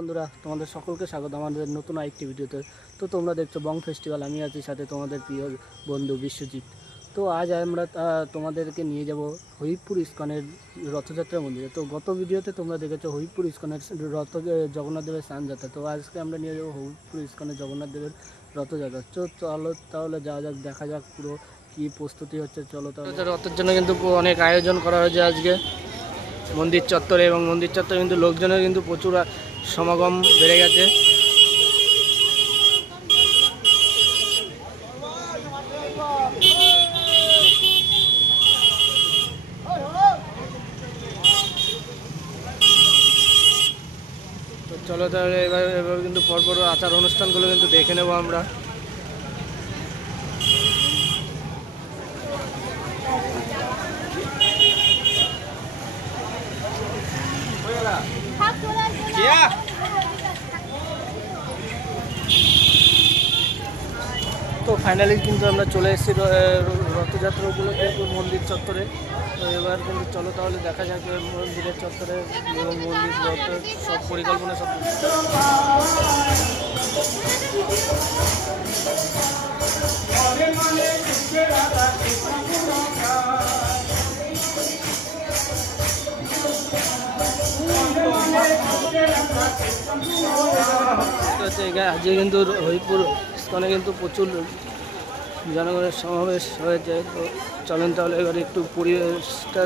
বন্ধুরা, তোমাদের সকলকে স্বাগত আমাদের নতুন আরেকটি ভিডিওতে। তো তোমরা দেখছো বং ফেস্টিভ্যাল, আমি আছি সাথে তোমাদের প্রিয় বন্ধু বিশ্বজিৎ। তো আজ আমরা তোমাদেরকে নিয়ে যাব হরিপুর ইস্কনের রথযাত্রা মন্দিরে। তো গত ভিডিওতে তোমরা দেখেছো হরিপুর ইস্কনের জগন্নাথ দেবের স্নানযাত্রা। তো আজকে আমরা নিয়ে যাবো হরিপুর ইস্কনের জগন্নাথ দেবের রথযাত্রা। তো চলো তাহলে যাওয়া যাক, দেখা যাক পুরো কী প্রস্তুতি হচ্ছে। চলো তাহলে। রথের জন্য কিন্তু অনেক আয়োজন করা হয়েছে আজকে মন্দির চত্বরে, এবং মন্দির চত্বরে কিন্তু লোকজনের কিন্তু প্রচুর সমাগম বেড়ে গেছে। তো চলো তাহলে এবার কিন্তু পরপর আচার অনুষ্ঠানগুলো কিন্তু দেখে নেবো আমরা। তো ফাইনালি কিন্তু আমরা চলে এসেছি রথযাত্রা উপলক্ষে মন্দির চত্বরে। তো এবার কিন্তু চলো তাহলে দেখা যাক মন্দিরের চত্বরে এবং মন্দির সব পরিকল্পনা সব। আজকে কিন্তু হরিপুর ইস্কনে কিন্তু প্রচুর জনগণের সমাবেশ হয়েছে। তো চলেন তাহলে এবার একটু পরিবেশটা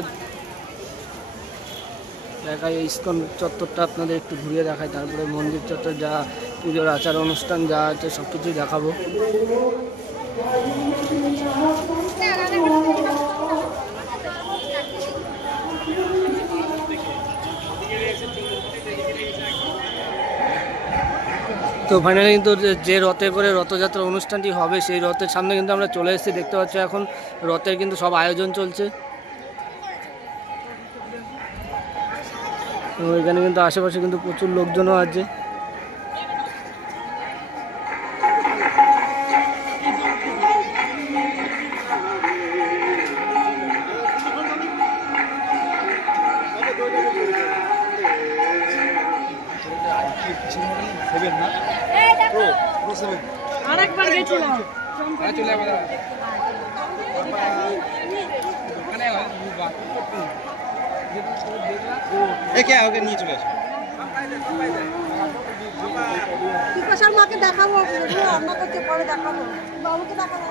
দেখাই, ইস্কন চত্বরটা আপনাদের একটু ঘুরিয়ে দেখায়, তারপরে মন্দির চত্বর যা পুজোর আচার অনুষ্ঠান যা আছে সব কিছুই দেখাবো। তো ফাইনালি কিন্তু যে রথে করে রথযাত্রা অনুষ্ঠানটি হবে সেই রথের সামনে কিন্তু আমরা চলে এসেছি। দেখতে পাচ্ছি এখন রথের কিন্তু সব আয়োজন চলছে। তো এখানে কিন্তু আশেপাশে কিন্তু প্রচুর লোকজনও আছে। আরেকবার গেছিলাম নিয়ে চলে আসো। বিকাশের মাকে দেখাবো, রান্না করতে পরে দেখাবো, বাবুকে দেখাবো।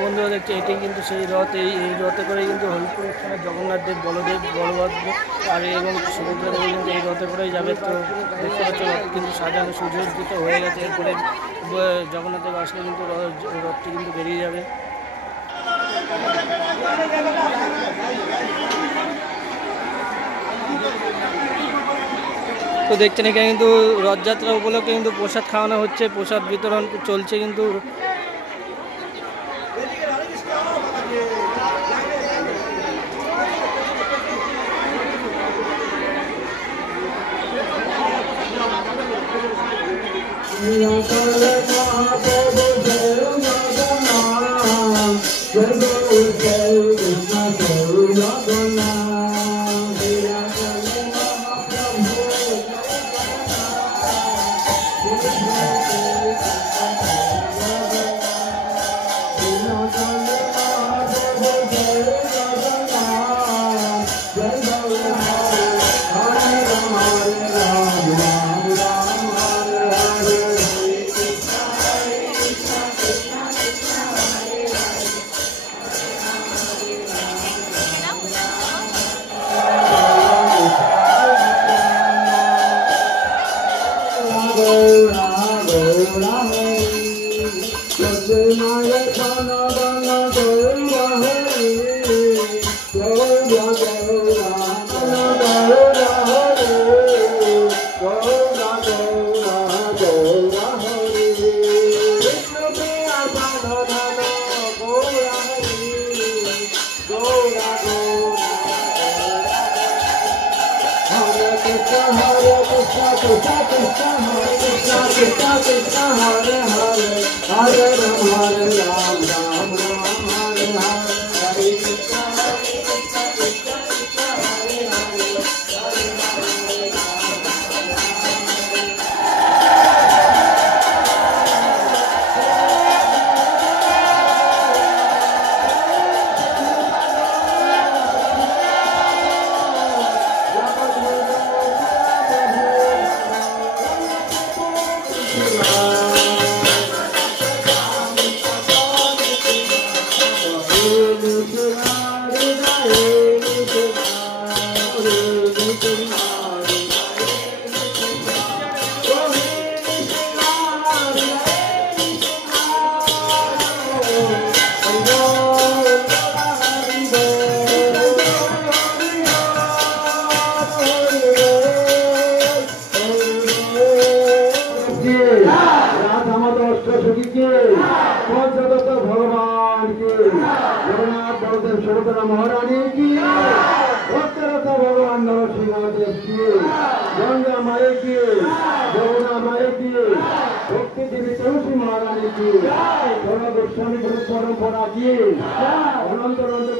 বন্ধুরা দেখছি এটি কিন্তু সেই রথ, এই রথে করে কিন্তু হরিপুর ইস্কনের জগন্নাথ দেব, বলদেব, বলভদ্র আর এবং সুভদ্রা দেবী কিন্তু এই রথে করেই যাবে। তো দেখতে পাচ্ছি রথ কিন্তু সাজানো সুসজ্জিত হয়ে গেছে। এরপরে জগন্নাথ দেব আসলে কিন্তু রথটি কিন্তু বেরিয়ে যাবে। তো দেখছেন এখানে কিন্তু রথযাত্রা উপলক্ষে কিন্তু প্রসাদ খাওয়ানো হচ্ছে, প্রসাদ বিতরণ চলছে কিন্তু। Hare Ram, Hare Ram, Ram Ram, Hare Hare, Hare Krishna. দেবতা মহারানী কি, ভক্তরতা ভগবান নরসিংহদেব কি, গঙ্গা মায়ে কি, যমুনা মায়ে কি, ভক্তি দেবী তুলসী মহারানী কি, ধর্ম গোস্বামী গুরু পরম্পরা কি, অনন্ত অনন্ত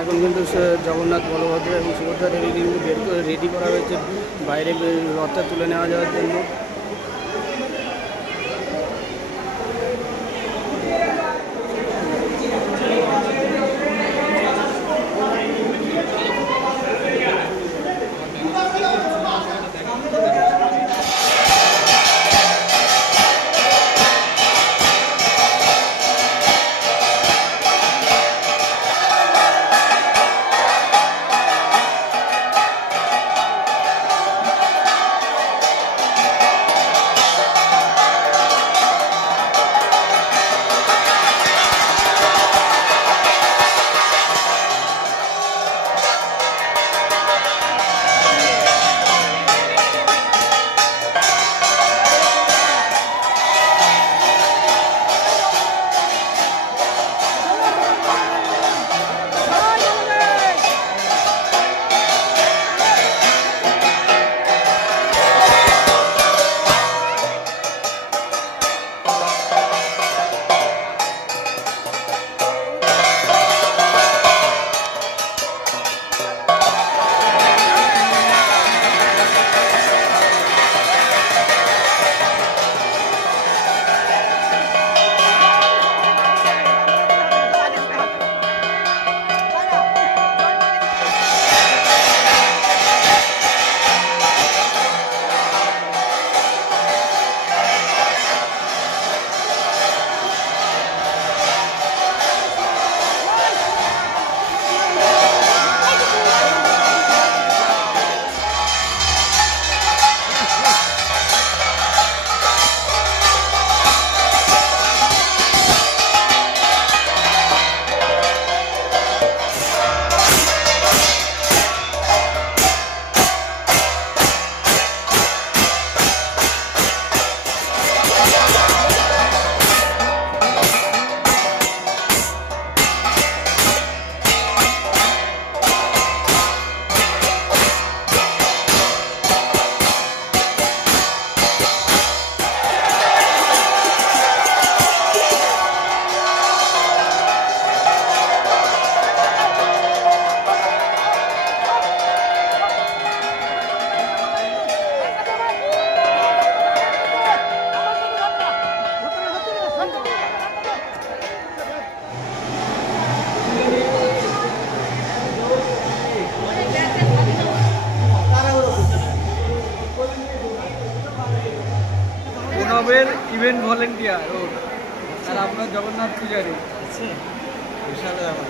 এখন কিন্তু জগন্নাথ, বলভদ্র এবং সুভদ্রা দেবী কিন্তু বের করে রেডি করা হয়েছে বাইরে রথটা তুলে নেওয়া যাওয়ার জন্য। ক্লাবের ইভেন্ট ভলেন্টিয়ার ও, আর আপনার জগন্নাথ পূজারি। বিশাল ব্যাপার।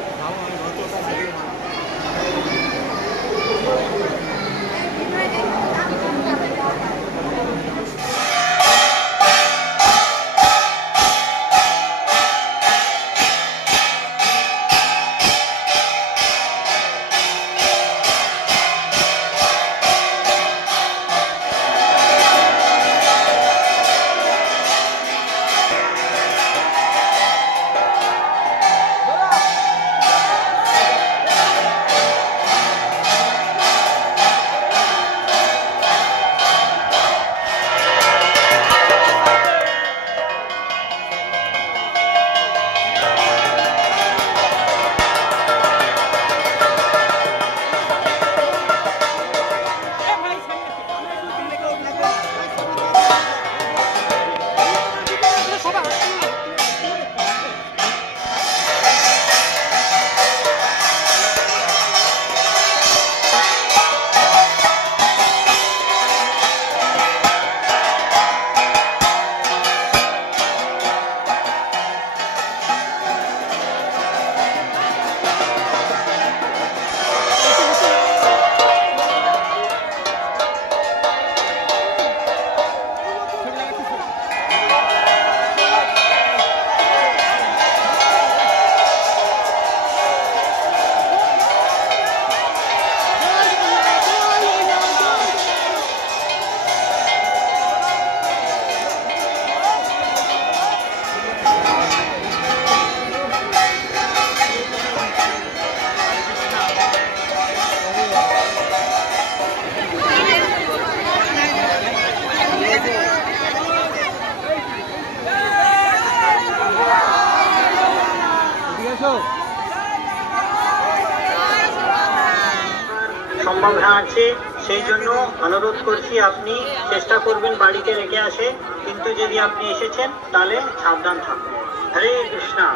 সম্ভাবনা আছে, সেই জন্য অনুরোধ করছি আপনি চেষ্টা করবেন বাড়িতে রেখে আসে, কিন্তু যদি আপনি এসেছেন তাহলে সাবধান থাকুন। হরে কৃষ্ণা।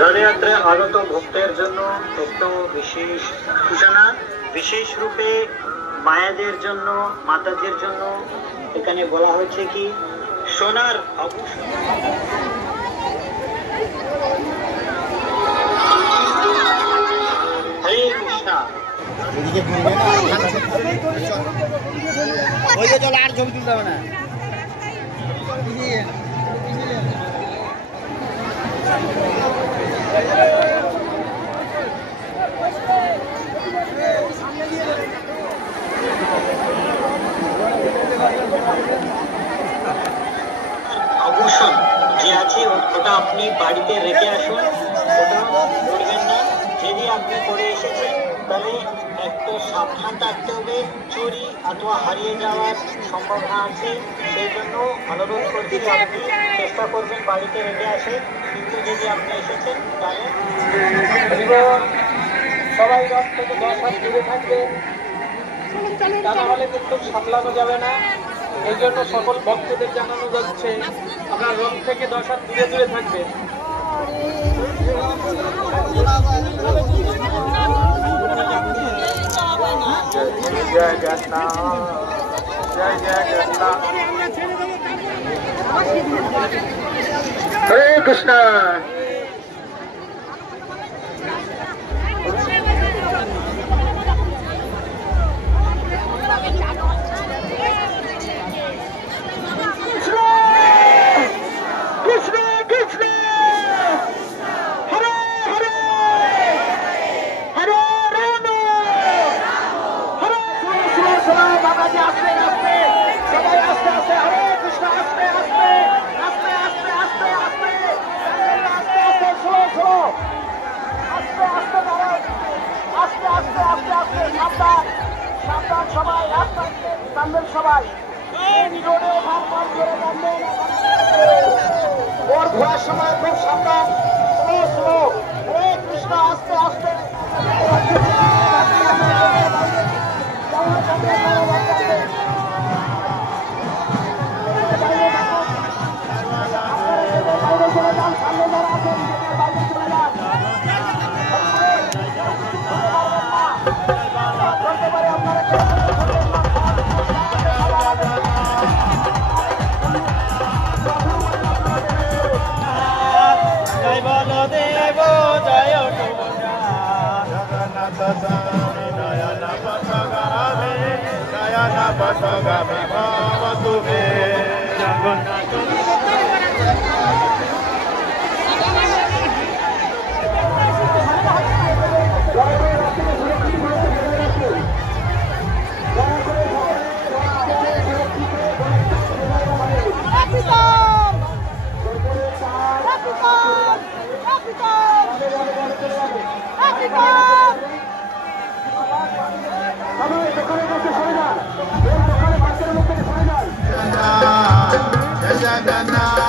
রথযাত্রায় আগত ভক্তের জন্য একটু বিশেষ সূচনা, বিশেষ রূপে মায়াদের জন্য, মাতাদের জন্য এখানে বলা হয়েছে কি সোনার আভূষণ। হরে কৃষ্ণা। চলো আর ছবি তুলতে হবে না। আভূষণ যে আছে ওটা আপনি বাড়িতে রেখে আসুন, ওটা করবেন না। যদি আপনি করে এসেছেন তাহলে একটু সাবধান থাকতে হবে, চুরি অথবা হারিয়ে যাওয়ার সম্ভাবনা আছে। সেই জন্য অনুরোধ করছি আপনি চেষ্টা করবেন বাড়িতে রেখে আসে, কিন্তু যদি আপনি এসেছেন তাহলে সবাই রথ থেকে 10 হাত দূরে থাকবে, তা নাহলে কিন্তু সামলানো যাবে না। এই জন্য সকল ভক্তদের জানানো যাচ্ছে আপনার রথ থেকে 10 হাত দূরে দূরে থাকবেন। জয় জগন্নাথ, জয় জগন্নাথ। হরে কৃষ্ণ। সবাই রোডে ওঠার পর ধরে নামবেন, ওর ঘোরার সময় খুব সাবধান, স্লো স্লো। হরে কৃষ্ণ। আস্তে আস্তে সামনে যারা আছেন বাইরে চলে যান। করতে পারে আপনারা পথগামী ভব তুমি জগন্নাথ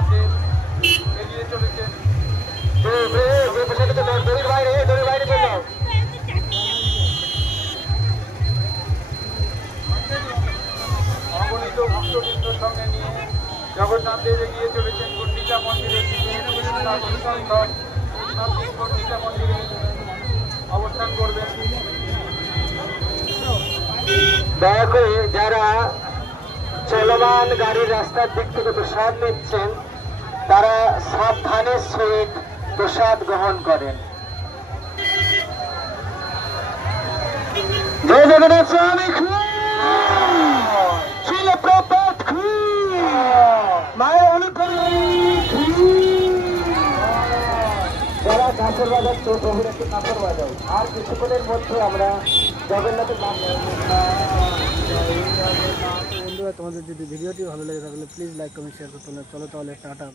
জগন্নাথের এগিয়ে চলেছেন। অগণিত ভক্তবৃন্দর সঙ্গে নিয়ে জগন্নাথদেব এগিয়ে চলেছেন গুন্ডিচা মন্দিরের দিকে। গুন্ডিচা মন্দিরে অবস্থান করবেন। দয়া করে যারা চলমান গাড়ির রাস্তার দিক থেকে প্রসাদ নিচ্ছেন তারা সাবধানের সহিত প্রসাদ গ্রহণ করেন। জয় জগন্নাথ স্বামী শিল প্রপাত মায়ের অনুকরণ। যারা কাঁচর বাজাচ্ছো প্রভুর একটি কাঁচর বাজাও। আর কিছুক্ষণের মধ্যে আমরা জগন্নাথের বন্ধুরা, তোমাদের যদি ভিডিওটি ভালো লাগে তাহলে প্লিজ লাইক কমেন্ট শেয়ার করতে হবে। চলো তাহলে টাটা।